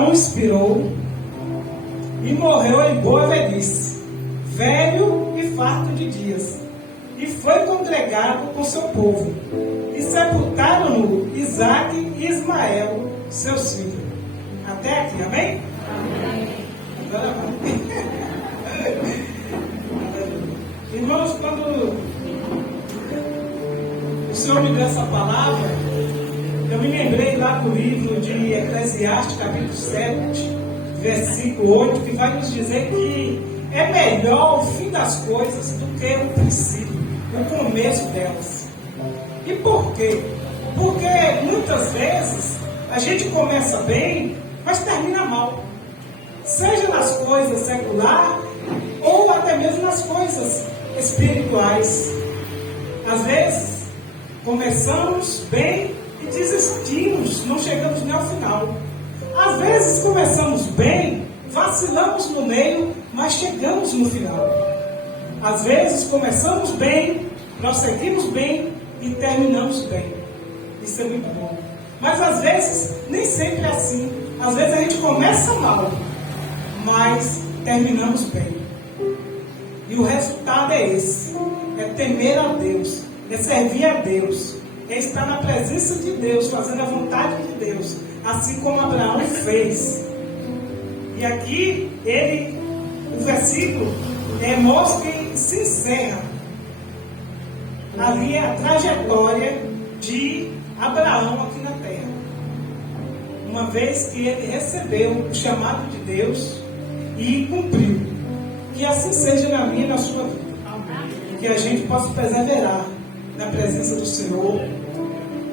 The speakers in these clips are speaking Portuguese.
Abraão expirou e morreu em boa velhice, velho e farto de dias, e foi congregado com seu povo, e sepultaram-no Isaque e Ismael, seus filhos. Até aqui, amém? Amém. Agora vai. Irmãos, quando o Senhor me deu essa palavra, eu me lembrei lá do livro de Eclesiastes, capítulo 7, versículo 8, que vai nos dizer que é melhor o fim das coisas do que o princípio, o começo delas. E por quê? Porque muitas vezes a gente começa bem, mas termina mal. Seja nas coisas seculares ou até mesmo nas coisas espirituais. Às vezes começamos bem e desistimos, não chegamos nem ao final. Às vezes começamos bem, vacilamos no meio, mas chegamos no final. Às vezes começamos bem, prosseguimos bem e terminamos bem. Isso é muito bom. Mas às vezes nem sempre é assim. Às vezes a gente começa mal, mas terminamos bem. E o resultado é esse: é temer a Deus, é servir a Deus, é estar na presença de Deus, fazendo a vontade de Deus, assim como Abraão fez. E aqui o versículo mostra que se encerra ali a trajetória de Abraão aqui na terra. Uma vez que ele recebeu o chamado de Deus e cumpriu. Que assim seja na minha e na sua vida. Que a gente possa perseverar na presença do Senhor,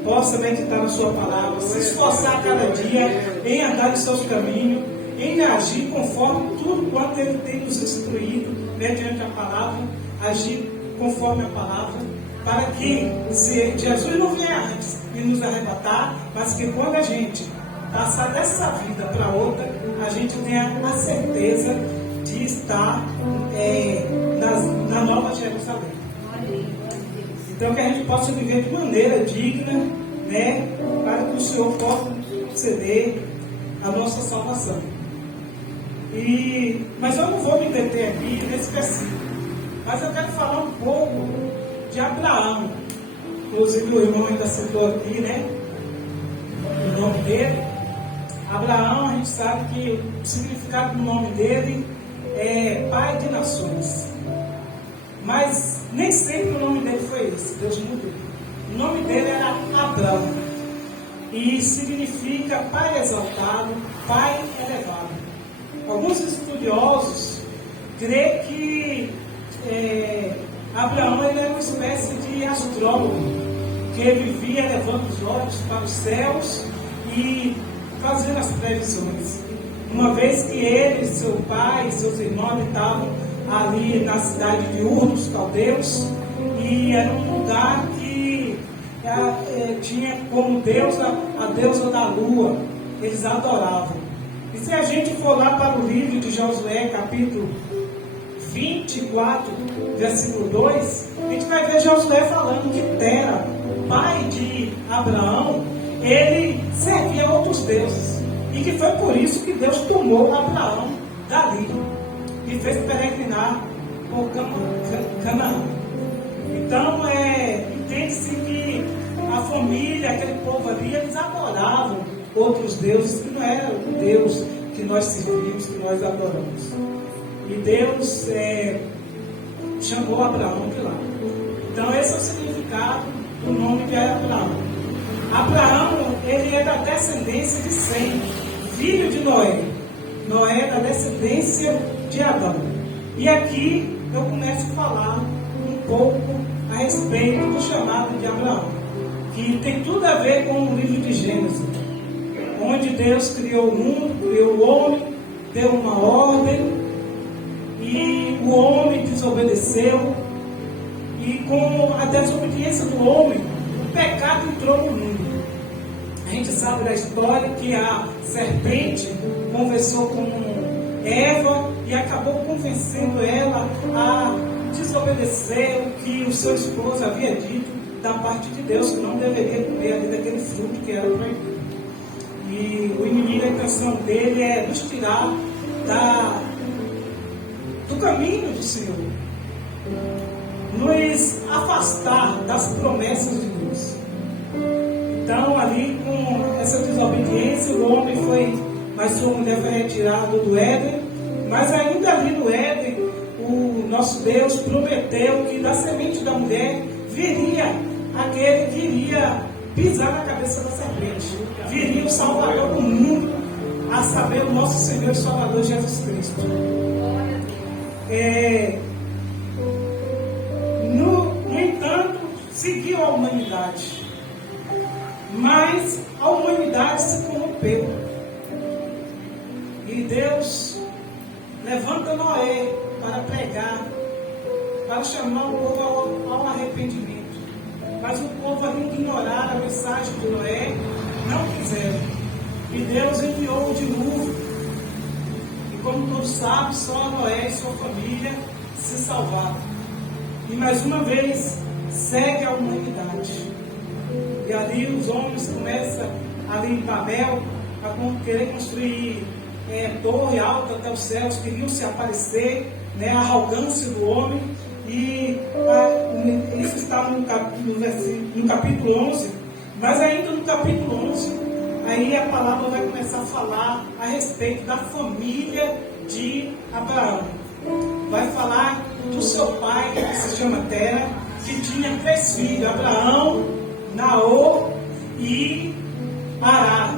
possa meditar na sua palavra, se esforçar a cada dia em andar nos seus caminhos, em agir conforme tudo quanto Ele tem nos instruído, mediante a palavra, agir conforme a palavra, para que, se Jesus não vier antes e nos arrebatar, mas que quando a gente passar dessa vida para outra, a gente tenha a certeza de estar na Nova Jerusalém. Então que a gente possa viver de maneira digna, né, para que o Senhor possa conceder a nossa salvação. Mas eu não vou me deter aqui nesse versículo, mas eu quero falar um pouco de Abraão. Inclusive o irmão ainda citou aqui, né, o nome dele. Abraão, a gente sabe que o significado do nome dele é pai de nações. Mas nem sempre o nome dele foi esse, Deus mudou. O nome dele era Abrão. E significa pai exaltado, pai elevado. Alguns estudiosos creem que Abraão ele era uma espécie de astrônomo, que ele vivia levando os olhos para os céus e fazendo as previsões. Uma vez que ele, seu pai e seus irmãos estavam ali na cidade de Ur dos Caldeus, e era um lugar que tinha como deusa a deusa da lua, eles adoravam. E se a gente for lá para o livro de Josué, capítulo 24, versículo 2, a gente vai ver Josué falando que Tera, pai de Abraão, ele servia a outros deuses. E que foi por isso que Deus tomou Abraão dali e fez peregrinar por Canaã. Então, entende-se que a família, aquele povo ali, eles adoravam outros deuses que não eram o Deus que nós servimos, que nós adoramos. E Deus chamou Abraão de lá. Então, esse é o significado do nome de Abraão. Abraão, ele é da descendência de Sem, filho de Noé. Noé é da descendência de Adão. E aqui eu começo a falar um pouco a respeito do chamado de Abraão, que tem tudo a ver com o livro de Gênesis, onde Deus criou o mundo, criou o homem, deu uma ordem, e o homem desobedeceu, e com a desobediência do homem, o pecado entrou no mundo. A gente sabe da história que a serpente conversou com Eva e acabou convencendo ela a desobedecer o que o seu esposo havia dito da parte de Deus, que não deveria comer ali daquele fruto que era proibido. E o inimigo, a intenção dele é nos tirar do caminho do Senhor, nos afastar das promessas de Deus. Então, ali com essa desobediência, o homem mas sua mulher foi retirada do Éden, mas ainda ali no Éden, o nosso Deus prometeu que da semente da mulher viria aquele que iria pisar na cabeça da serpente, viria o Salvador do mundo, a saber, o nosso Senhor e Salvador Jesus Cristo. No entanto, seguiu a humanidade, mas a humanidade se corrompeu, e Deus levanta Noé para pregar, para chamar o povo ao arrependimento. Mas o povo, além de ignorar a mensagem de Noé, não quiseram. E Deus enviou o dilúvio. E como todos sabem, só Noé e sua família se salvaram. E mais uma vez, segue a humanidade. E ali os homens começam, ali em Babel, a querer construir torre alta até os céus, queriam se aparecer, a arrogância do homem. E isso está no capítulo 11, mas ainda no capítulo 11, aí a palavra vai começar a falar a respeito da família de Abraão. Vai falar do seu pai, que se chama Tera, que tinha 3 filhos, Abraão, Naor e Ará.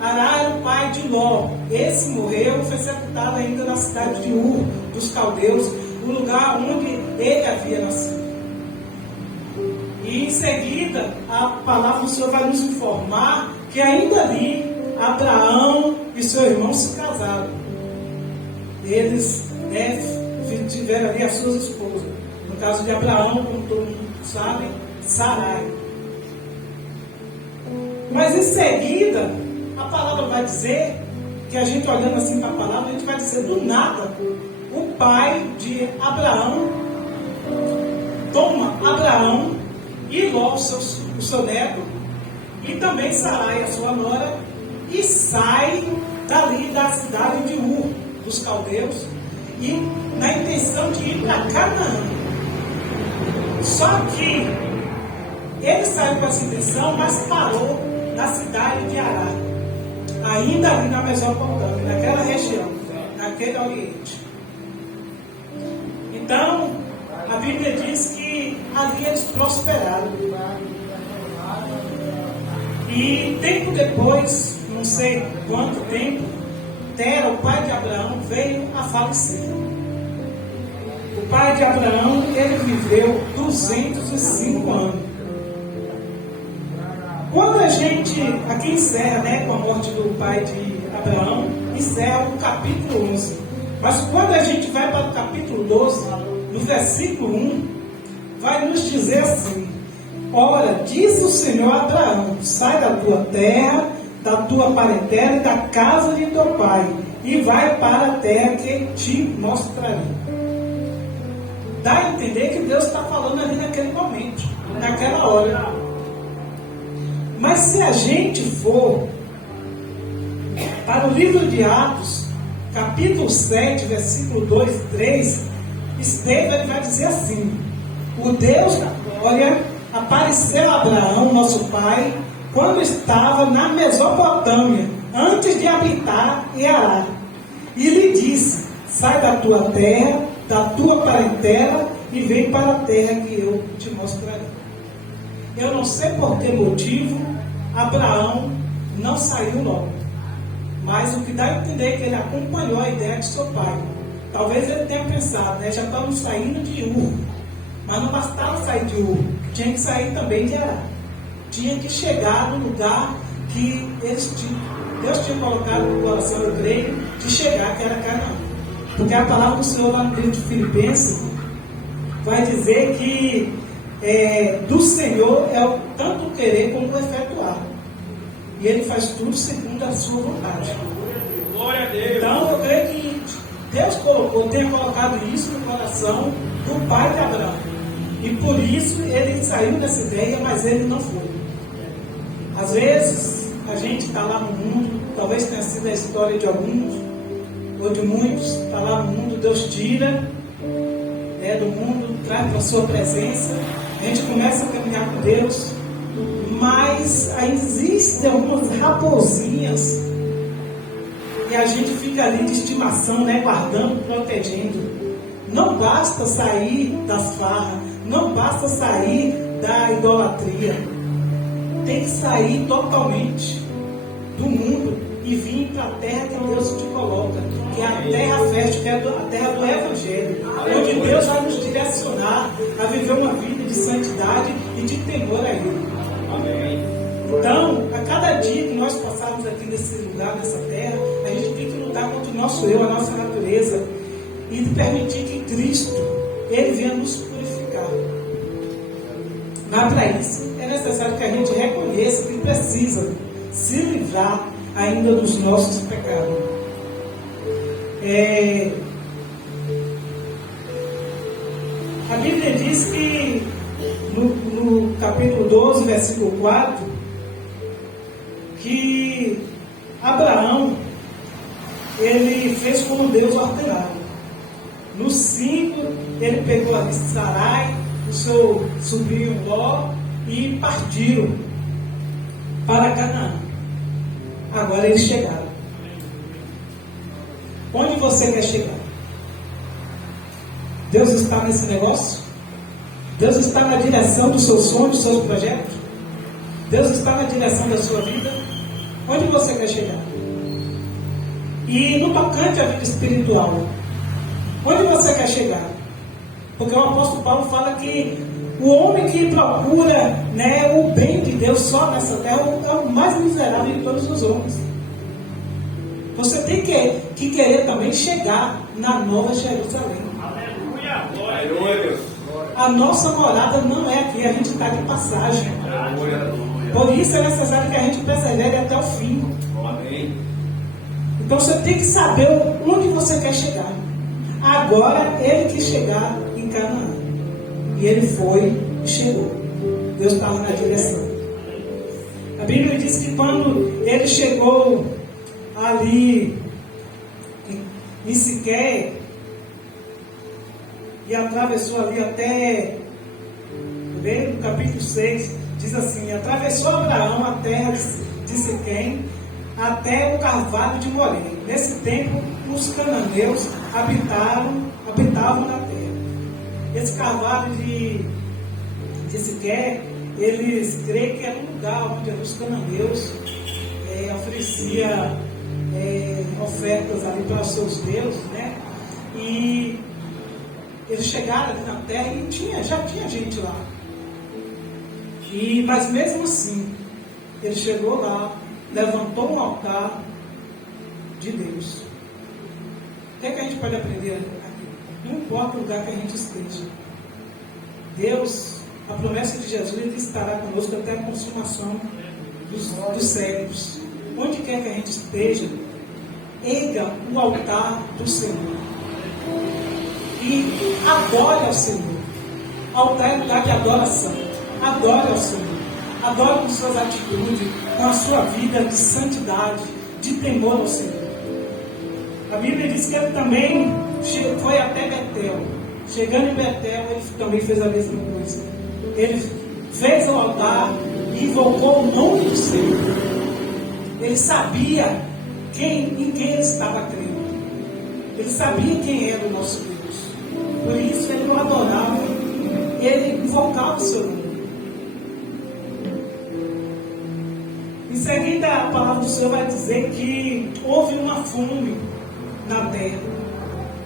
Ará era o pai de Ló. Esse morreu e foi sepultado ainda na cidade de Ur, dos caldeus, o lugar onde ele havia nascido. E em seguida, a palavra do Senhor vai nos informar que ainda ali, Abraão e seu irmão se casaram. Eles tiveram ali as suas esposas. No caso de Abraão, como todo mundo sabe, Sarai. Mas em seguida, a palavra vai dizer, que a gente olhando assim para a palavra, a gente vai dizer do nada, o pai de Abraão toma Abraão e Ló, o seu neto, e também Sarai, a sua nora, e sai dali da cidade de Ur, dos caldeus, e na intenção de ir para Canaã. Só que ele saiu com essa intenção, mas parou na cidade de Ará, ainda ali na Mesopotâmia, naquela região, naquele Oriente. Então, a Bíblia diz que ali eles prosperaram. E tempo depois, não sei quanto tempo, Tera, o pai de Abraão, veio a falecer. O pai de Abraão, ele viveu 205 anos. Quando a gente, aqui encerra, com a morte do pai de Abraão, encerra o capítulo 11. Mas quando a gente vai para o capítulo 12, no versículo 1, vai nos dizer assim: ora, disse o Senhor a Abraão, sai da tua terra, da tua parentela e da casa de teu pai, e vai para a terra que te mostrarei. Dá a entender que Deus está falando ali naquele momento, naquela hora. Mas se a gente for para o livro de Atos, capítulo 7, versículo 2 e 3, Estevão vai dizer assim: o Deus da glória apareceu a Abraão, nosso pai, quando estava na Mesopotâmia, antes de habitar em Ará. E lhe disse: sai da tua terra, da tua parentela, e vem para a terra que eu te mostrarei. Eu não sei por que motivo Abraão não saiu logo, mas o que dá a entender é que ele acompanhou a ideia de seu pai. Talvez ele tenha pensado, já estamos saindo de Ur, mas não bastava sair de Ur, tinha que sair também de Ará. Tinha que chegar no lugar que Deus tinha colocado no coração, eu creio, de chegar, que era Canaã. Porque a palavra do Senhor lá no livro de Filipenses vai dizer que do Senhor é o tanto querer como o efetuar. E Ele faz tudo segundo a sua vontade. Glória a Deus. Então eu creio que Deus tenha colocado isso no coração do pai de Abraão. E por isso ele saiu dessa ideia, mas ele não foi. Às vezes a gente está lá no mundo, talvez tenha sido a história de alguns, ou de muitos, está lá no mundo, Deus tira do mundo, traz para a sua presença, a gente começa a caminhar com Deus, mas existem algumas raposinhas, e a gente fica ali de estimação, guardando, protegendo. Não basta sair das farras, não basta sair da idolatria, tem que sair totalmente do mundo e vir para a terra que Deus te coloca, que é a terra fértil, que é a terra do Evangelho, onde Deus vai nos direcionar a viver uma vida de santidade e de temor a Ele. Amém. Então, a cada dia que nós passarmos aqui nesse lugar, nessa terra, a gente tem que lutar contra o nosso eu, a nossa natureza, e permitir que Cristo, Ele venha nos purificar. Mas para isso, é necessário que a gente reconheça que precisa se livrar ainda dos nossos pecados. A Bíblia diz que no capítulo 12, versículo 4, que Abraão, ele fez como Deus ordenava. No 5, ele pegou ali Sarai, o seu sobrinho Ló, e partiram para Canaã. Agora eles chegaram. Onde você quer chegar? Deus está nesse negócio? Deus está na direção dos seus sonhos, dos seus projetos? Deus está na direção da sua vida? Onde você quer chegar? E no tocante à vida espiritual, onde você quer chegar? Porque o apóstolo Paulo fala que o homem que procura o bem de Deus só nessa terra é o mais miserável de todos os homens. Você tem que querer também chegar na Nova Jerusalém. Aleluia! Glória a Deus! A nossa morada não é aqui, a gente está de passagem. Por isso é necessário que a gente persevere até o fim. Amém. Então você tem que saber onde você quer chegar. Agora ele quis chegar em Canaã. E ele foi e chegou. Deus estava na direção. A Bíblia diz que quando ele chegou ali em Siquém e atravessou ali até, no capítulo 6, diz assim: atravessou Abraão a terra de Siquém até o carvalho de Moré. Nesse tempo, os cananeus habitavam na terra. Esse carvalho de Siquém, eles creem que era um lugar onde os cananeus ofereciam ofertas ali para os seus deuses, E eles chegaram ali na terra e já tinha gente lá. Mas mesmo assim, ele chegou lá, levantou um altar de Deus. O que é que a gente pode aprender aqui? Não importa o lugar que a gente esteja, Deus, a promessa de Jesus, Ele estará conosco até a consumação dos séculos. Onde quer que a gente esteja, erga o altar do Senhor e adore ao Senhor. Altar é lugar de adoração. Adore ao Senhor. Adore com suas atitudes, com a sua vida de santidade, de temor ao Senhor. A Bíblia diz que ele também foi até Betel. Chegando em Betel, ele também fez a mesma coisa. Ele fez o altar e invocou o nome do Senhor. Ele sabia em quem ele estava crendo. Ele sabia quem era o nosso Deus. Por isso ele o adorava e ele invocava o seu nome. Em seguida, a palavra do Senhor vai dizer que houve uma fome na terra.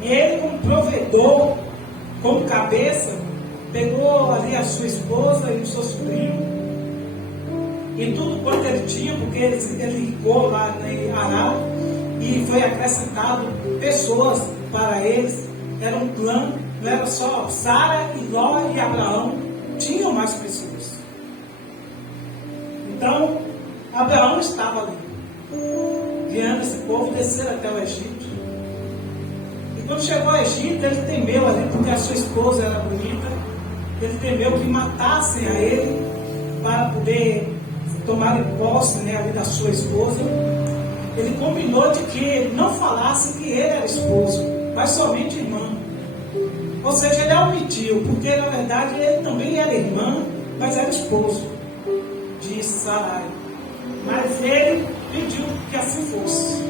E ele, como provedor, como cabeça, pegou ali a sua esposa e o seu sobrinho e tudo quanto ele tinha, porque ele ficou lá em Ará e foi acrescentado pessoas para eles. Era um clã, não era só Sara e Ló e Abraão, tinham mais pessoas. Então Abraão estava ali, guiando esse povo descer até o Egito. E quando chegou ao Egito, ele temeu ali, porque a sua esposa era bonita. Ele temeu que matassem a ele para poder tomarem posse, né, ali da sua esposa, ele combinou de que ele não falasse que ele era esposo, mas somente irmã. Ou seja, ele omitiu, porque na verdade ele também era irmã, mas era esposo de Sarai. Mas ele pediu que assim fosse.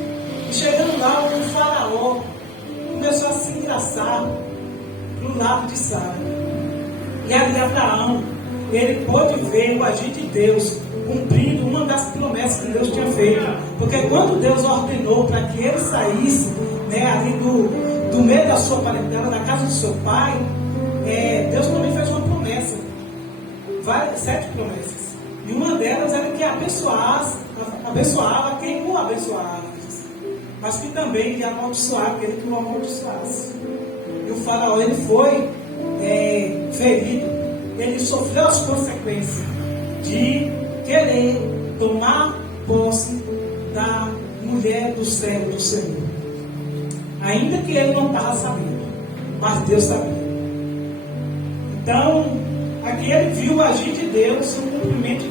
E chegando lá, o faraó começou a se engraçar do lado de Sara. E ali Abraão, ele pôde ver o agir de Deus cumprindo uma das promessas que Deus tinha feito. Porque quando Deus ordenou para que ele saísse, né, ali do meio da sua parentela, da casa do seu pai, Deus também fez uma promessa. 7 promessas. E uma delas era que abençoava quem o abençoava, mas que também ia amaldiçoar aquele que o amaldiçoasse. E o faraó, ele foi ferido, ele sofreu as consequências de querer tomar posse da mulher do servo do Senhor. Ainda que ele não estava sabendo, mas Deus sabia. Então, aqui ele viu o agir de Deus no cumprimento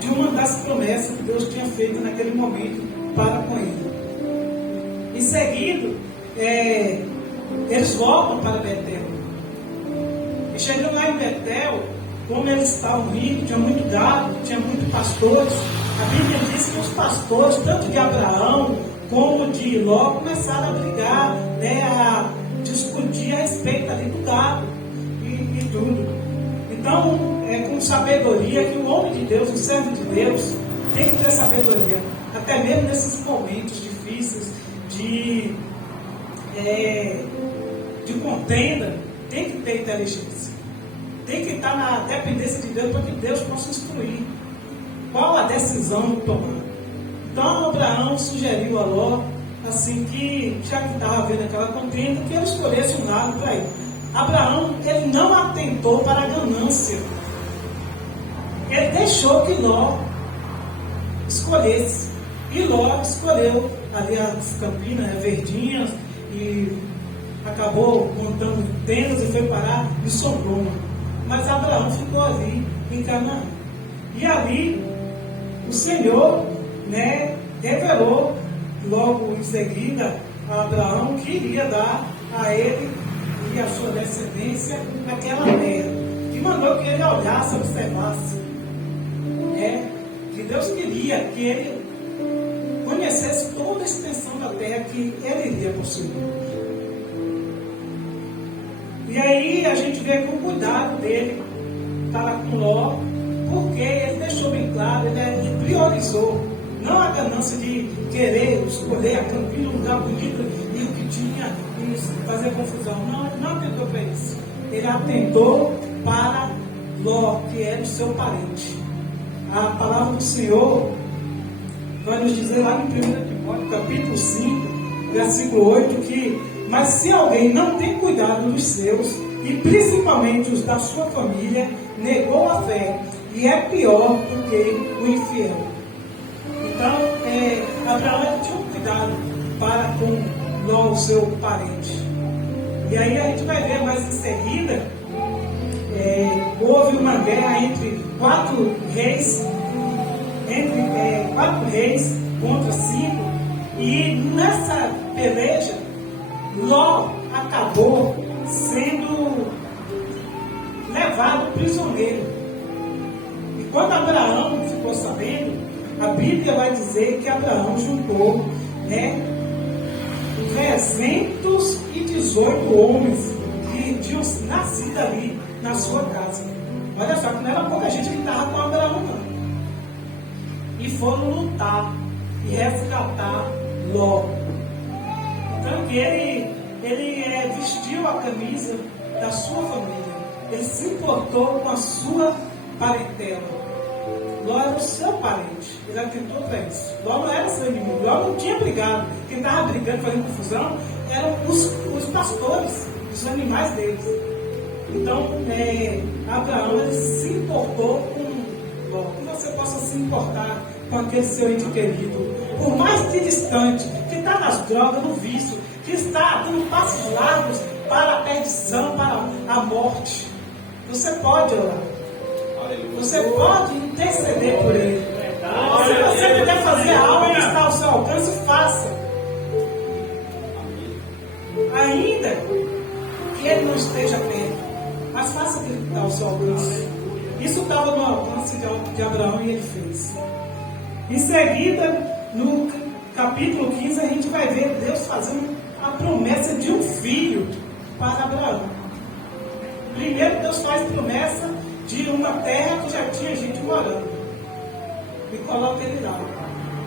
de uma das promessas que Deus tinha feito naquele momento para com ele. Em seguida, eles voltam para Betel. E chegando lá em Betel, como eles estavam ricos, tinha muito gado, tinha muitos pastores, a Bíblia diz que os pastores, tanto de Abraão como de Ló, começaram a brigar, né, a discutir a respeito ali do gado e tudo. Então, com sabedoria, que o homem de Deus, o servo de Deus, tem que ter sabedoria, até mesmo nesses momentos difíceis de contenda, tem que ter inteligência, tem que estar na dependência de Deus para que Deus possa instruir qual a decisão tomar. Então Abraão sugeriu a Ló, assim que, já que estava vendo aquela contenda, que ele escolhesse um lado para ele. Abraão, ele não atentou para a ganância, ele deixou que Ló escolhesse, e Ló escolheu ali as campinas verdinhas, e acabou montando tendas e foi parar em Sodoma. Mas Abraão ficou ali em Canaã. E ali o Senhor, né, revelou logo em seguida a Abraão que iria dar a ele e a sua descendência aquela terra. E mandou que ele olhasse, observasse. Que Deus queria que ele conhecesse toda a extensão da terra que ele iria possuir. E aí a gente vê que o cuidado dele estava com Ló, porque ele deixou bem claro, ele priorizou, não a ganância de querer escolher a campina, um lugar bonito e o que tinha, e fazer confusão. Não, ele não atentou para isso. Ele atentou para Ló, que era o seu parente. A palavra do Senhor vai nos dizer lá em 1 Timóteo, capítulo 5, versículo 8, que mas se alguém não tem cuidado dos seus, e principalmente os da sua família, negou a fé, e é pior do que o infiel. Então, Abraão tinha um cuidado para com Ló, o seu parente. E aí a gente vai ver mais em seguida, houve uma guerra entre 4 reis contra 5, e nessa peleja, Ló acabou sendo levado prisioneiro. E quando Abraão ficou sabendo, a Bíblia vai dizer que Abraão juntou 318 homens que tinham nascido ali na sua casa. Olha só que não era pouca gente que estava com Abraão, não. E foram lutar e resgatar Ló. Então que ele vestiu a camisa da sua família. Ele se importou com a sua parentela. Ló era o seu parente. Ele atentou para isso. Ló não era seu inimigo. Ló não tinha brigado. Quem estava brigando, fazendo confusão, eram os pastores, os animais deles. Então, Abraão ele se importou com Ló. Que você possa se importar com aquele seu ente querido, por mais que distante, que está nas drogas, no vício, que está dando passos largos para a perdição, para a morte. Você pode orar. Você pode interceder por ele. Se você puder fazer algo que está ao seu alcance, faça. Ainda que ele não esteja perto, mas faça o que está ao seu alcance. Isso estava no alcance de Abraão e ele fez. Em seguida, no capítulo 15, a gente vai ver Deus fazendo a promessa de um filho para Abraão. Primeiro, Deus faz promessa de uma terra que já tinha gente morando e coloca ele lá.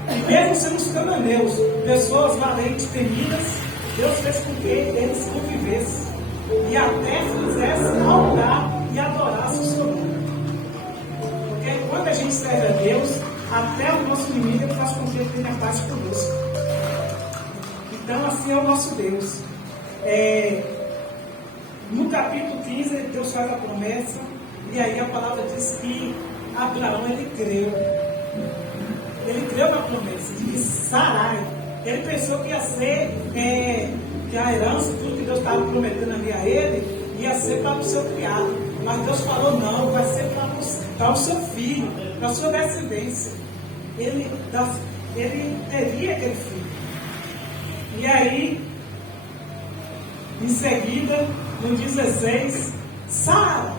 E mesmo sendo os cananeus, pessoas valentes, temidas, Deus fez com que eles convivessem e até fizessem altar e adorassem o seu nome. Porque quando a gente serve a Deus, até o nosso inimigo ele faz com que ele tenha paz conosco. Então assim é o nosso Deus. No capítulo 15, Deus faz a promessa, e aí a palavra diz que Abraão ele creu. Ele creu na promessa de que Sarai, ele pensou que ia ser que a herança, tudo que Deus estava prometendo ali a ele, ia ser para o seu criado. Mas Deus falou: não, vai ser para o seu filho, para a sua descendência. Ele teria aquele filho. E aí, em seguida, no 16, Sarai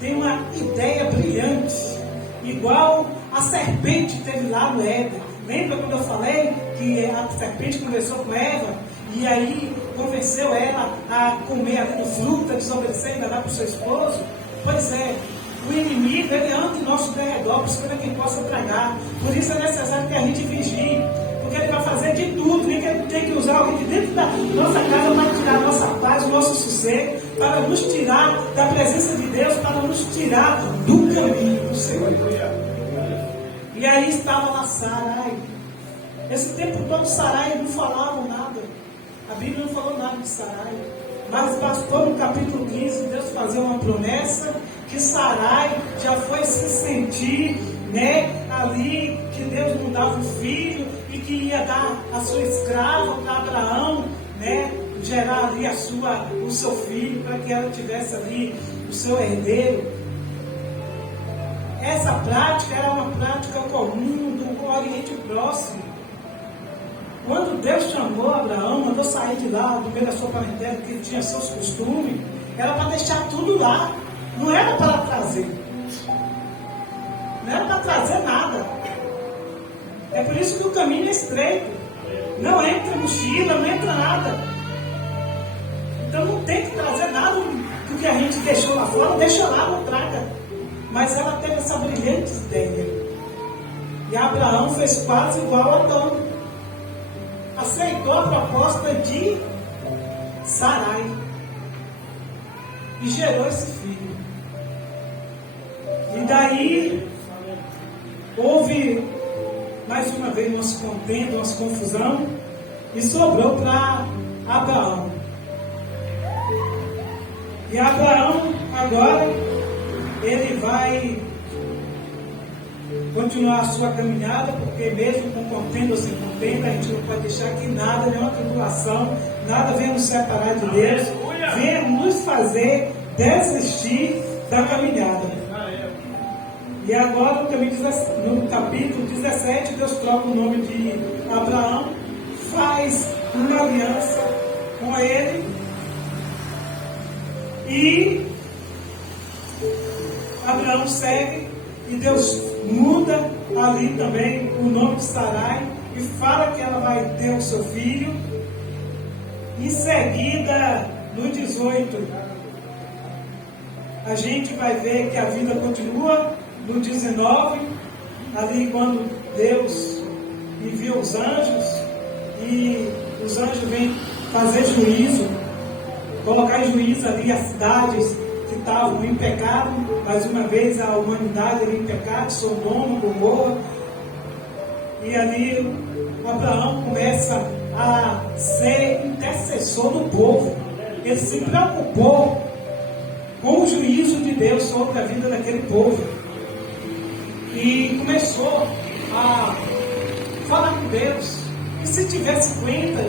tem uma ideia brilhante, igual a serpente teve lá no Éden. Lembra quando eu falei que a serpente conversou com Eva e aí convenceu ela a comer ali do fruto, a desobedecer e ainda dar para o seu esposo? Pois é, o inimigo ele anda em nosso derredor, buscando quem possa tragar. Por isso é necessário que a gente vigie, porque ele vai fazer de tudo, nem que ele tem que usar alguém de dentro da nossa casa para tirar a nossa paz, o nosso sossego, para nos tirar da presença de Deus, para nos tirar do caminho do Senhor. E aí estava lá Sarai. Esse tempo todo Sarai não falava nada. A Bíblia não falou nada de Sarai. Mas bastou no capítulo 15 Deus fazer uma promessa que Sarai já foi se sentir, ali que Deus não dava um filho e que ia dar a sua escrava para Abraão, gerar ali o seu filho para que ela tivesse ali o seu herdeiro. Essa prática era uma prática comum do Oriente Próximo. Quando Deus chamou Abraão, mandou sair de lá, do meio da sua parentela, que ele tinha seus costumes, era para deixar tudo lá, não era para trazer. Não era para trazer nada. É por isso que o caminho é estreito. Não entra mochila, não entra nada. Então não tem que trazer nada do que a gente deixou lá fora, deixa lá, não traga. Mas ela teve essa brilhante ideia. E Abraão fez quase igual a Adão. Aceitou a proposta de Sarai. E gerou esse filho. E daí houve mais uma vez umas contendas, umas confusão. E sobrou para Abraão. E Abraão agora ele vai continuar a sua caminhada, porque mesmo com contenda ou sem contenda, a gente não pode deixar que nada, nenhuma tribulação, nada venha nos separar de Deus, venha nos fazer desistir da caminhada. E agora no capítulo 17, Deus troca o nome de Abraão, faz uma aliança com ele e Abraão segue e Deus muda ali também o nome de Sarai e fala que ela vai ter o seu filho. Em seguida, no 18, a gente vai ver que a vida continua. No 19, ali quando Deus envia os anjos e os anjos vêm fazer juízo, colocar em juízo ali as cidades que estavam em pecado, mais uma vez a humanidade ali em pecado, Sodoma, Gomorra, e ali Abraão começa a ser intercessor do povo. Ele se preocupou com o juízo de Deus sobre a vida daquele povo e começou a falar com Deus. E se tiver 50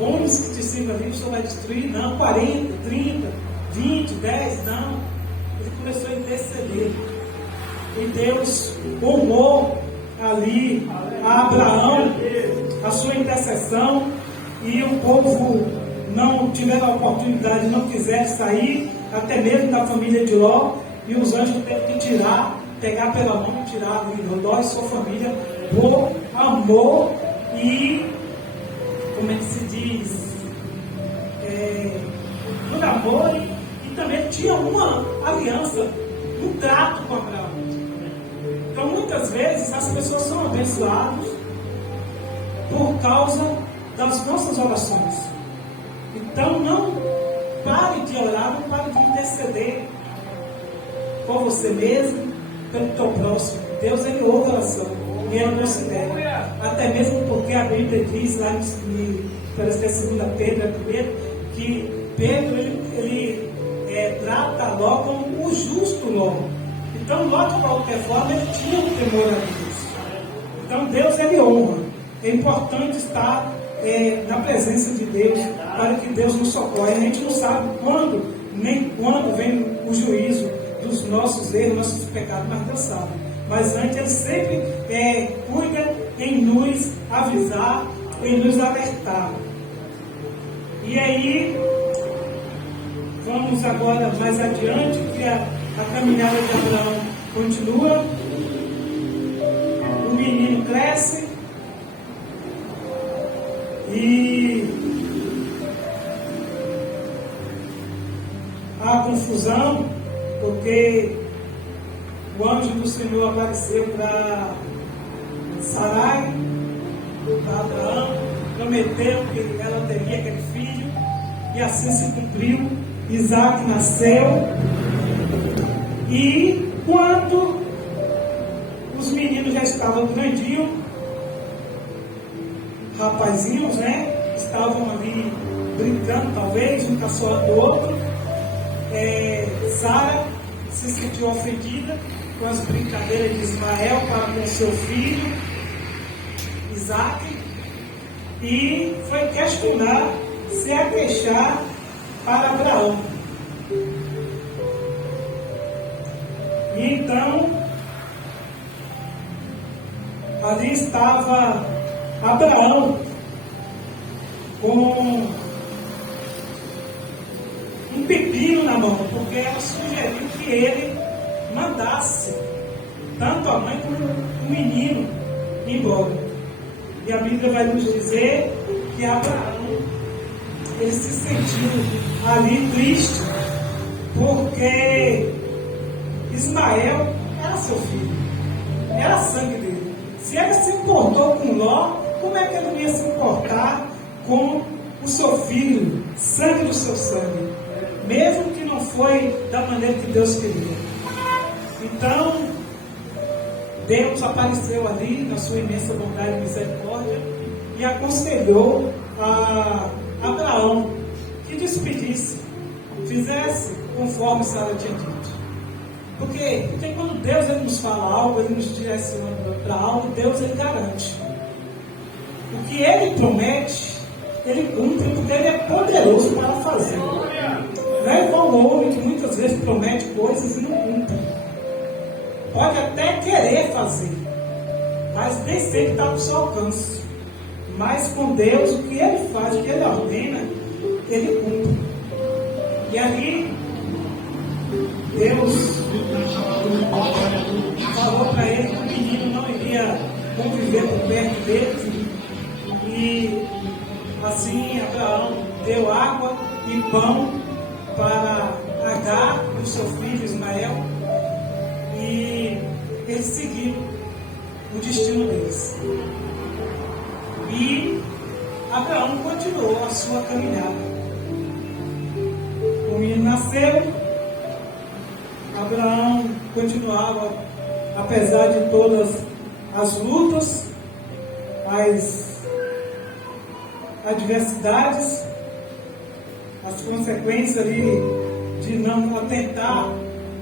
homens que dizem ali, o Senhor vai destruir? Não, 40, 30, 20, 10, não. Ele começou a interceder. E Deus honrou ali a Abraão, a sua intercessão, e o povo não tiveram a oportunidade, não quiseram sair, até mesmo da família de Ló, e os anjos teve que pegar pela mão e tirar Ló e sua família por amor e, como é que se diz, por amor, e também tinha uma aliança, um trato com Abraão. Então muitas vezes as pessoas são abençoadas por causa das nossas orações. Então não pare de orar, não pare de interceder por você mesmo, pelo teu próximo. Deus, ele ouve a oração e ele considera. Até mesmo porque a Bíblia diz lá parece que é 2 Pedro, que Pedro ele trata Ló como o justo Ló. Então Ló, de qualquer forma, ele tinha um temor a Deus. Então Deus, ele honra. É importante estar na presença de Deus, para que Deus nos socorra. A gente não sabe quando, nem quando vem o juízo dos nossos erros, nossos pecados, mas Deus sabe. Mas antes ele sempre cuida em nos avisar, em nos alertar. E aí, vamos agora mais adiante, que a caminhada de Abraão continua. O menino cresce e há confusão, porque o anjo do Senhor apareceu para Sarai, para Abraão, prometeu que ela teria aquele filho, e assim se cumpriu. Isaac nasceu, e quando os meninos já estavam grandinhos, rapazinhos, estavam ali brincando, talvez, um caçoando do outro, Sara se sentiu ofendida com as brincadeiras de Ismael para com seu filho Isaac, e foi questionar, se queixar para Abraão. E então ali estava Abraão com um pepino na mão, porque ela sugeriu que ele mandasse tanto a mãe como o menino embora. E a Bíblia vai nos dizer que Abraão, ele se sentiu ali triste, porque Ismael era seu filho, era sangue dele. Se ele se importou com Ló, como é que ele não ia se importar com o seu filho, sangue do seu sangue, mesmo que não foi da maneira que Deus queria? Então Deus apareceu ali na sua imensa bondade e misericórdia e aconselhou a Abraão que despedisse, fizesse conforme Sara tinha dito. Porque quando Deus ele nos fala algo, ele nos direciona para algo, Deus ele garante. O que ele promete, ele cumpre, porque ele é poderoso para fazer. Não é igual o homem que muitas vezes promete coisas e não cumpre. Pode até querer fazer, mas nem sempre está ao seu alcance. Mas com Deus, o que ele faz, o que ele ordena, ele cumpre. E ali Deus falou para ele que o menino não iria conviver por perto dele. E assim Abraão deu água e pão para Agar e o seu filho Ismael. E eles seguiram o destino deles. E Abraão continuou a sua caminhada. O menino nasceu, Abraão continuava, apesar de todas as lutas, as adversidades, as consequências ali de não atentar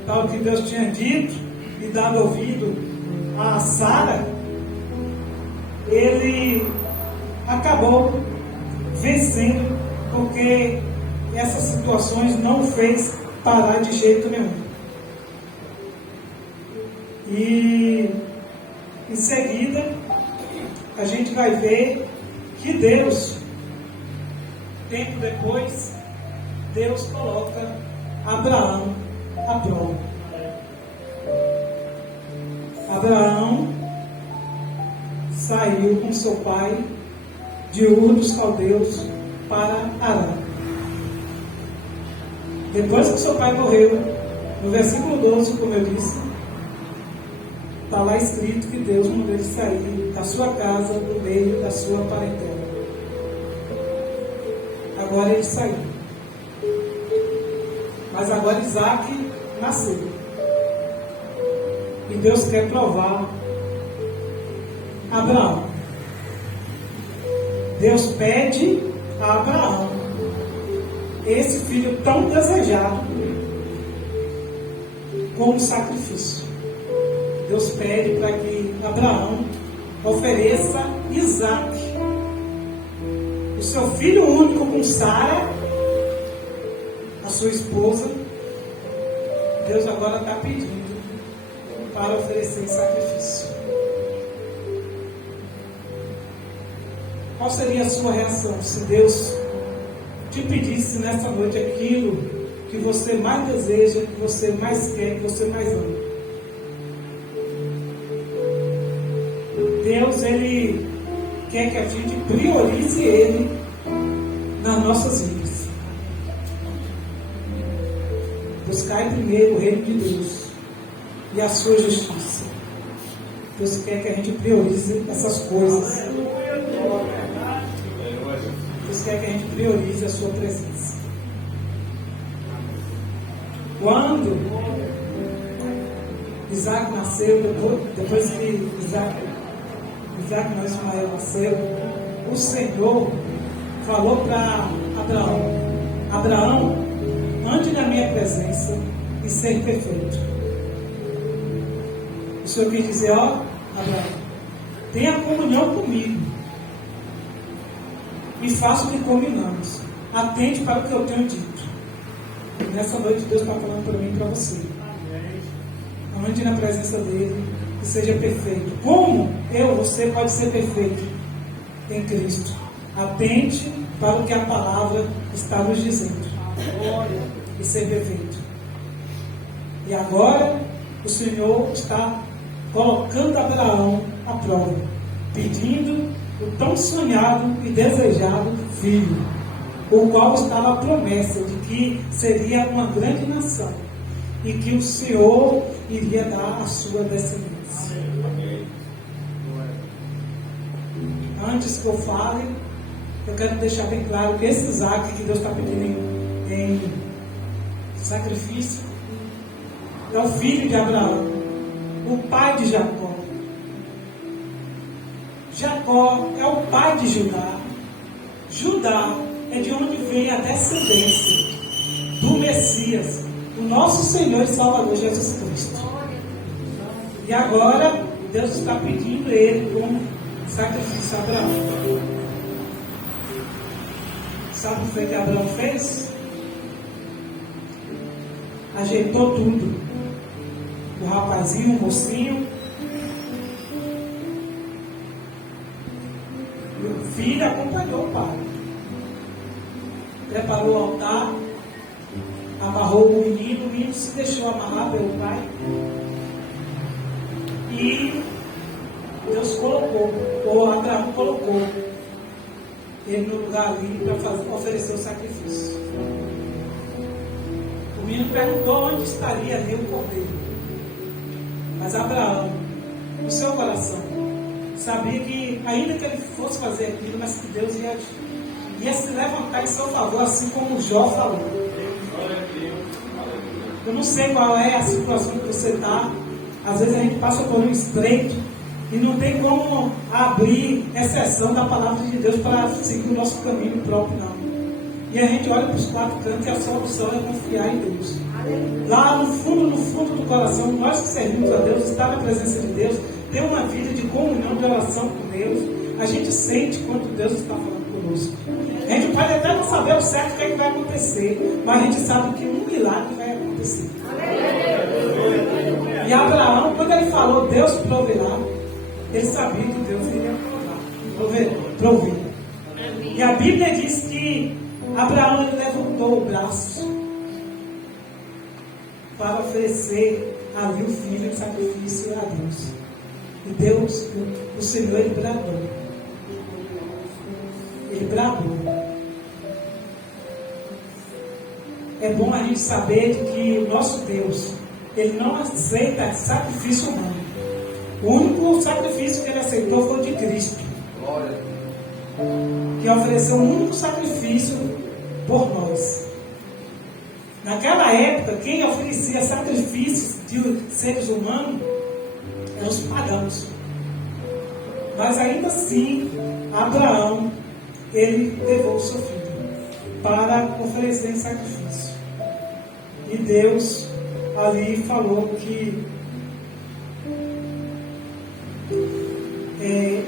tal que Deus tinha dito e dado ouvido a Sara, ele acabou vencendo, porque essas situações não o fez parar de jeito nenhum. E em seguida a gente vai ver que Deus, tempo depois, Deus coloca Abraão à prova. Abraão saiu com seu pai de Ur dos Caldeus para Arã. Depois que seu pai morreu, no versículo 12, como eu disse, está lá escrito que Deus mandou ele sair da sua casa, do meio da sua parentela. Agora ele saiu. Mas agora Isaac nasceu. E Deus quer provar Abraão. Deus pede a Abraão esse filho tão desejado como sacrifício. Deus pede para que Abraão ofereça Isaac, o seu filho único, com Sara, a sua esposa. Deus agora está pedindo para oferecer sacrifício. Qual seria a sua reação se Deus te pedisse nessa noite aquilo que você mais deseja, que você mais quer, que você mais ama? Deus, Ele quer que a gente priorize Ele nas nossas vidas. Buscar primeiro o reino de Deus e a sua justiça. Deus quer que a gente priorize essas coisas. Deus quer que a gente priorize a sua presença. Quando Isaac nasceu, depois que Isaac não, Ismael nasceu, o Senhor falou para Abraão: Abraão, ande na minha presença e seja perfeito. O Senhor quis dizer: ó, Abraão, tenha comunhão comigo e faça o que combinamos. Atente para o que eu tenho dito. E nessa noite Deus está falando para mim e para você. Ande na presença dele e seja perfeito. Como você pode ser perfeito? Em Cristo. Atente para o que a palavra está nos dizendo. E ser perfeito. E agora o Senhor está colocando Abraão à prova, pedindo o tão sonhado e desejado filho, o qual estava a promessa de que seria uma grande nação e que o Senhor iria dar a sua descendência. Antes que eu fale, eu quero deixar bem claro que esse Isaac que Deus está pedindo em sacrifício é o filho de Abraão, o pai de Jacó. Jacó é o pai de Judá. Judá é de onde vem a descendência do Messias, o nosso Senhor e Salvador Jesus Cristo. E agora Deus está pedindo ele como sacrifício a Abraão. Sabe o que foi que Abraão fez? Ajeitou tudo. O rapazinho, o mocinho, e o filho acompanhou o pai. Preparou o altar, amarrou o menino se deixou amarrar pelo pai. E Deus colocou, ou Abraão colocou ele no lugar ali para oferecer o sacrifício. O menino perguntou onde estaria ali o cordeiro. Mas Abraão, no seu coração, sabia que ainda que ele fosse fazer aquilo, mas que Deus ia se levantar em seu favor, assim como Jó falou. Eu não sei qual é a situação que você está. Às vezes a gente passa por um estreito e não tem como abrir exceção da palavra de Deus para seguir o nosso caminho próprio, não. E a gente olha para os quatro cantos e a solução é confiar em Deus. Lá no fundo do coração, nós que servimos a Deus, estar na presença de Deus, ter uma vida de comunhão, de oração com Deus, a gente sente quando Deus está falando conosco. A gente pode até não saber o certo o que é que vai acontecer, mas a gente sabe que um milagre vai acontecer. E Abraão, quando ele falou Deus proverá, ele sabia que Deus iria prover. E a Bíblia diz que Abraão ele levantou o braço para oferecer ali o filho em sacrifício a Deus. E Deus, o Senhor, ele bradou. Ele bradou. É bom a gente saber que o nosso Deus, ele não aceita sacrifício humano. O único sacrifício que ele aceitou foi o de Cristo. Glória. Que ofereceu um único sacrifício por nós. Naquela época, quem oferecia sacrifícios de seres humanos eram os pagãos. Mas ainda assim, Abraão, ele levou o seu filho para oferecer em sacrifício. E Deus ali falou que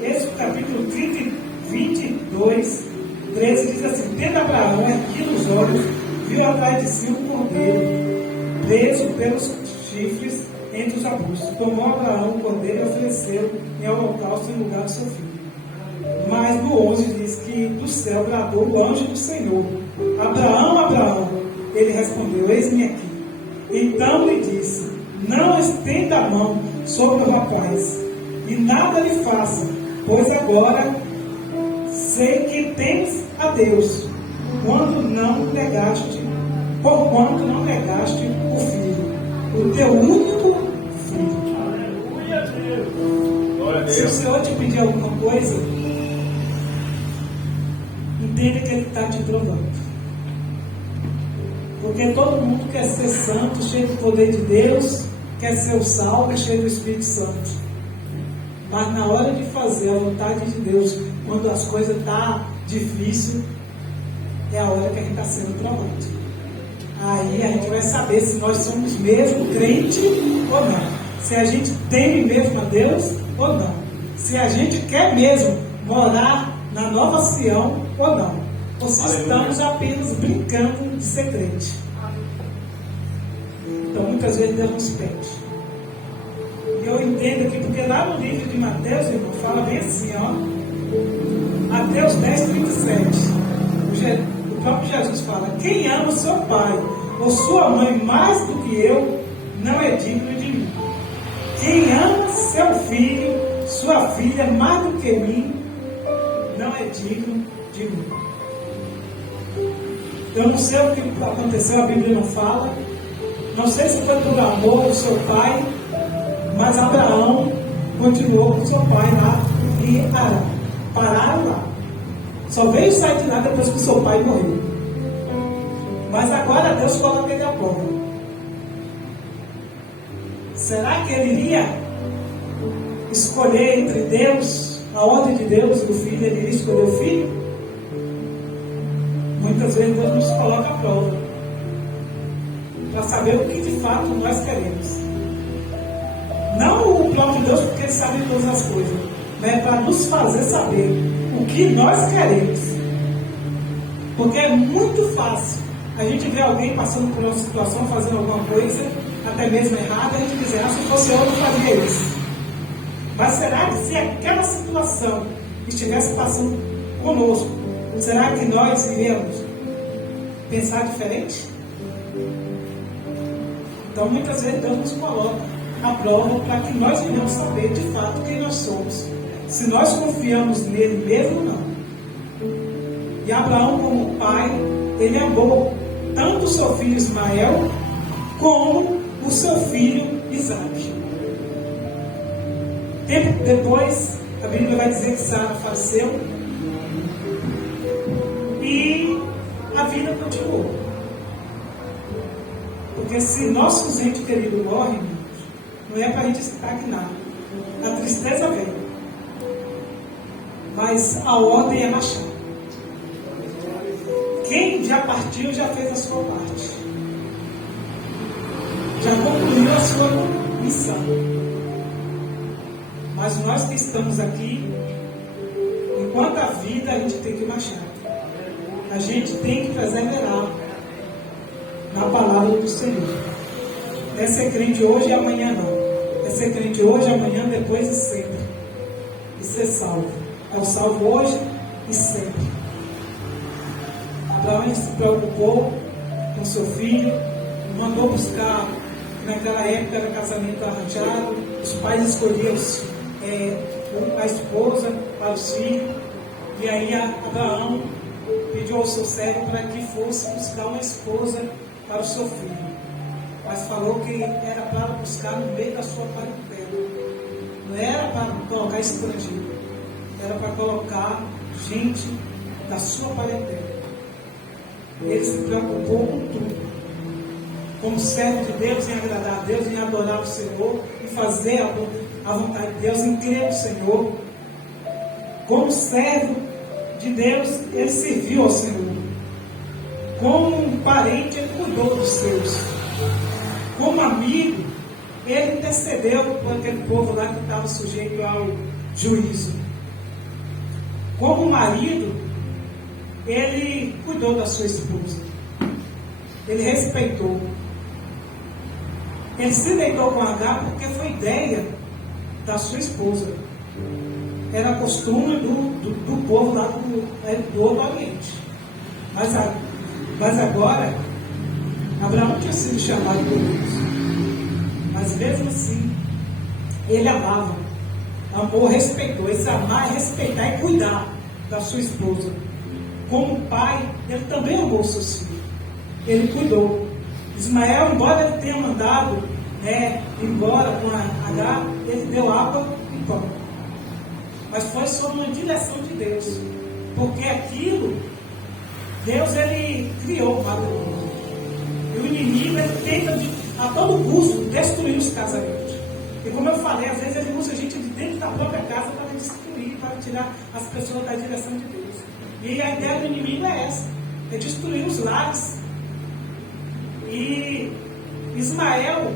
esse capítulo 22, 13 diz assim: tendo Abraão erguido os olhos, viu atrás de si um cordeiro preso pelos chifres entre os arbustos. Tomou Abraão o cordeiro e ofereceu em holocausto em lugar do seu filho. Mas no 11 diz que do céu bradou o anjo do Senhor: Abraão, Abraão. Ele respondeu: eis-me aqui. Então lhe disse: não estenda a mão sobre o rapaz e nada lhe faça, pois agora sei que tens a Deus, porquanto não negaste o filho, o teu único filho. Aleluia, Deus. Glória a Deus. Se o Senhor te pedir alguma coisa, entenda que Ele está te provando. Porque todo mundo quer ser santo, cheio do poder de Deus, quer ser o salvo, cheio do Espírito Santo. Mas na hora de fazer a vontade de Deus, quando as coisas estão difíceis, é a hora que a gente está sendo provado. Aí a gente vai saber se nós somos mesmo crente ou não. Se a gente teme mesmo a Deus ou não. Se a gente quer mesmo morar na Nova Sião ou não. Ou se estamos apenas brincando de ser crente. Então muitas vezes Deus nos pede. E eu entendo aqui, porque lá no livro de Mateus, irmão, fala bem assim, ó. Mateus 10:37. O próprio Jesus fala: quem ama seu pai ou sua mãe mais do que eu, não é digno de mim. Quem ama seu filho, sua filha mais do que mim, não é digno de mim. Eu não sei o que aconteceu, a Bíblia não fala. Não sei se foi por amor do seu pai, mas Abraão continuou com seu pai lá em Arã. Pararam lá. Só veio sair de lá depois que seu pai morreu. Mas agora Deus coloca ele à prova. Será que ele iria escolher entre Deus, a ordem de Deus e o filho? Ele iria escolher o filho? Muitas vezes Deus nos coloca à prova para saber o que de fato nós queremos. Não o próprio Deus, porque Ele sabe todas as coisas, mas para nos fazer saber o que nós queremos. Porque é muito fácil a gente ver alguém passando por uma situação, fazendo alguma coisa, até mesmo errada, a gente dizer: se fosse eu não fazia isso. Mas será que se aquela situação estivesse passando conosco, será que nós iríamos pensar diferente? Então muitas vezes Deus nos coloca à prova para que nós venhamos saber de fato quem nós somos. Se nós confiamos nele mesmo ou não. E Abraão, como pai, ele amou tanto o seu filho Ismael como o seu filho Isaque. Tempo depois, a Bíblia vai dizer que Sara faleceu e a vida continuou. Porque se nossos entes queridos morrem, não é para a gente estagnar. A tristeza vem, mas a ordem é marchar. Quem já partiu já fez a sua parte, já concluiu a sua missão. Mas nós que estamos aqui, enquanto a vida vida a gente tem que marchar. A gente tem que perseverar na palavra do Senhor. Não é ser crente hoje e amanhã não. É ser crente hoje, amanhã, depois e sempre. E ser salvo. É o salvo hoje e sempre. Abraão se preocupou com seu filho, mandou buscar, naquela época era casamento arranjado, os pais escolhiam a esposa para os filhos, e aí Abraão pediu ao seu servo para que fosse buscar uma esposa para o seu filho, mas falou que era para buscar no meio da sua parentela, não era para colocar estrangeiro, era para colocar gente da sua parentela. Ele se preocupou com tudo, como servo de Deus, em agradar a Deus, em adorar o Senhor, em fazer a vontade de Deus, em crer no Senhor. Como servo de Deus, ele serviu ao Senhor. Como um parente, ele cuidou dos seus. Como amigo, ele intercedeu por aquele povo lá que estava sujeito ao juízo. Como marido, ele cuidou da sua esposa. Ele respeitou. Ele se deitou com Agar porque foi ideia da sua esposa. Era costume do povo lá do Oriente. Mas agora, Abraão tinha sido chamado por Deus. Mas mesmo assim, ele amava. Amou, respeitou. Esse amar é respeitar e cuidar da sua esposa. Como pai, ele também amou seus filhos. Ele cuidou. Ismael, embora ele tenha mandado embora com a Agar, ele deu água e pão. Mas foi sob uma direção de Deus. Porque aquilo, Deus ele criou para o mundo. E o inimigo ele tenta a todo custo destruir os casamentos. E como eu falei, às vezes ele usa a gente de dentro da própria casa para destruir, para tirar as pessoas da direção de Deus. E a ideia do inimigo é essa, é destruir os lares. E Ismael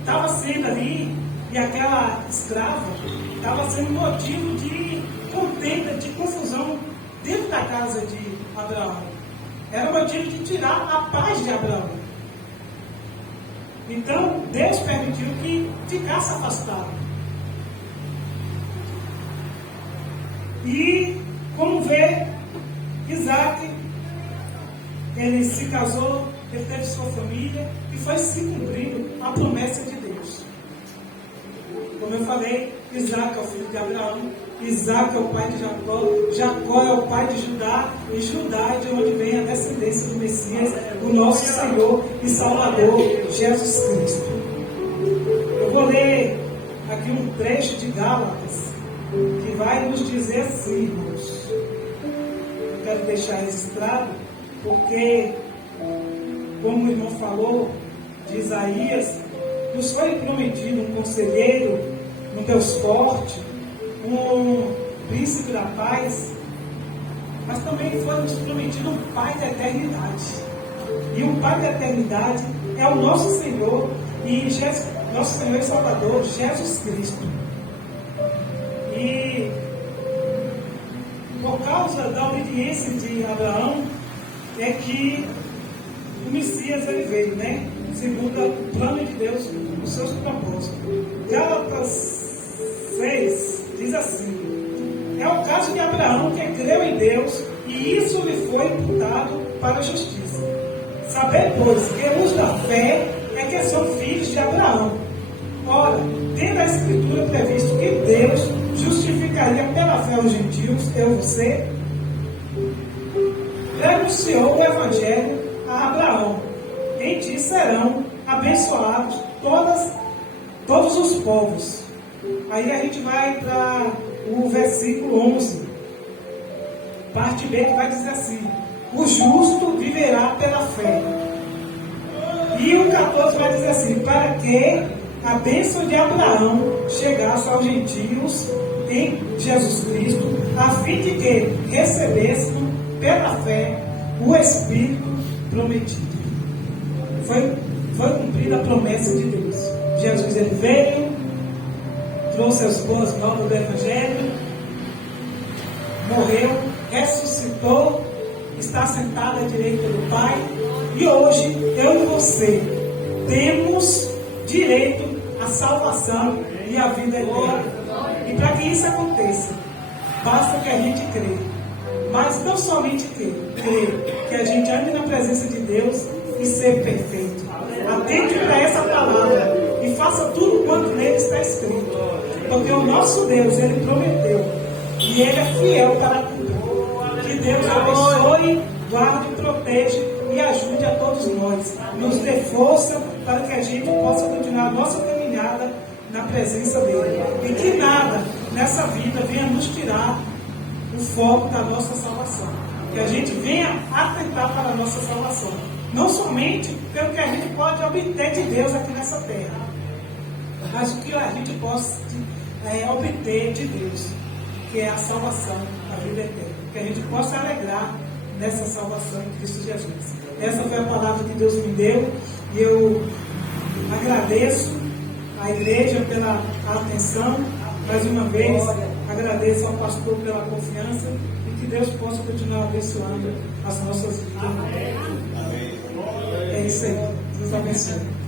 estava sendo ali, e aquela escrava estava sendo motivo de contenda, de confusão dentro da casa de Abraão. Era motivo de tirar a paz de Abraão. Então Deus permitiu que ficasse afastado. E como vê, Isaac, ele se casou, ele teve sua família e foi se cumprindo a promessa de Deus. Como eu falei, Isaac é o filho de Abraão, Isaac é o pai de Jacó, Jacó é o pai de Judá, e Judá é de onde vem a descendência do Messias, o nosso Senhor e Salvador, Jesus Cristo. Eu vou ler aqui um trecho de Gálatas, que vai nos dizer assim, irmãos. Eu quero deixar registrado, porque, como o irmão falou, de Isaías, nos foi prometido um conselheiro, um Deus forte, um príncipe da paz, mas também foi nos prometido um Pai da eternidade. E o Pai da eternidade é o nosso Senhor nosso Senhor e Salvador, Jesus Cristo. E por causa da obediência de Abraão, é que o Messias ele veio, segundo o plano de Deus, os seus propósitos. Gálatas 6 diz assim: é o caso de Abraão que creu em Deus e isso lhe foi imputado para a justiça. Saber, pois, que os da fé é que são filhos de Abraão. Ora, tendo a Escritura previsto que Deus justificaria pela fé os gentios, você anunciou o Evangelho a Abraão: em ti serão abençoados todos os povos. Aí a gente vai para o versículo 11, parte B, que vai dizer assim: o justo viverá pela fé. E o 14 vai dizer assim: para que a bênção de Abraão chegasse aos gentios em Jesus Cristo, a fim de que recebessem pela fé o Espírito prometido. Foi cumprida a promessa de Deus. Jesus ele veio, trouxe as boas novas do Evangelho, morreu, ressuscitou, está sentado à direita do Pai, e hoje eu e você temos direito à salvação e à vida eterna. E para que isso aconteça, basta que a gente crê. Mas não somente crer, que a gente ande na presença de Deus e ser perfeito. Atente para essa palavra e faça tudo quanto nele está escrito. Porque o nosso Deus, Ele prometeu e Ele é fiel para cumprir. Que Deus abençoe, guarde, proteja e ajude a todos nós. Nos dê força para que a gente possa continuar a nossa caminhada na presença dEle. E que nada nessa vida venha nos tirar o foco da nossa salvação. Que a gente venha atentar para a nossa salvação. Não somente pelo que a gente pode obter de Deus aqui nessa terra, mas o que a gente possa obter de Deus, que é a salvação, a vida eterna. Que a gente possa alegrar nessa salvação em Cristo Jesus. Essa foi a palavra que Deus me deu e eu agradeço à igreja pela atenção. Mais uma vez, agradeço ao pastor pela confiança e que Deus possa continuar abençoando as nossas vidas. É isso aí. Deus abençoe.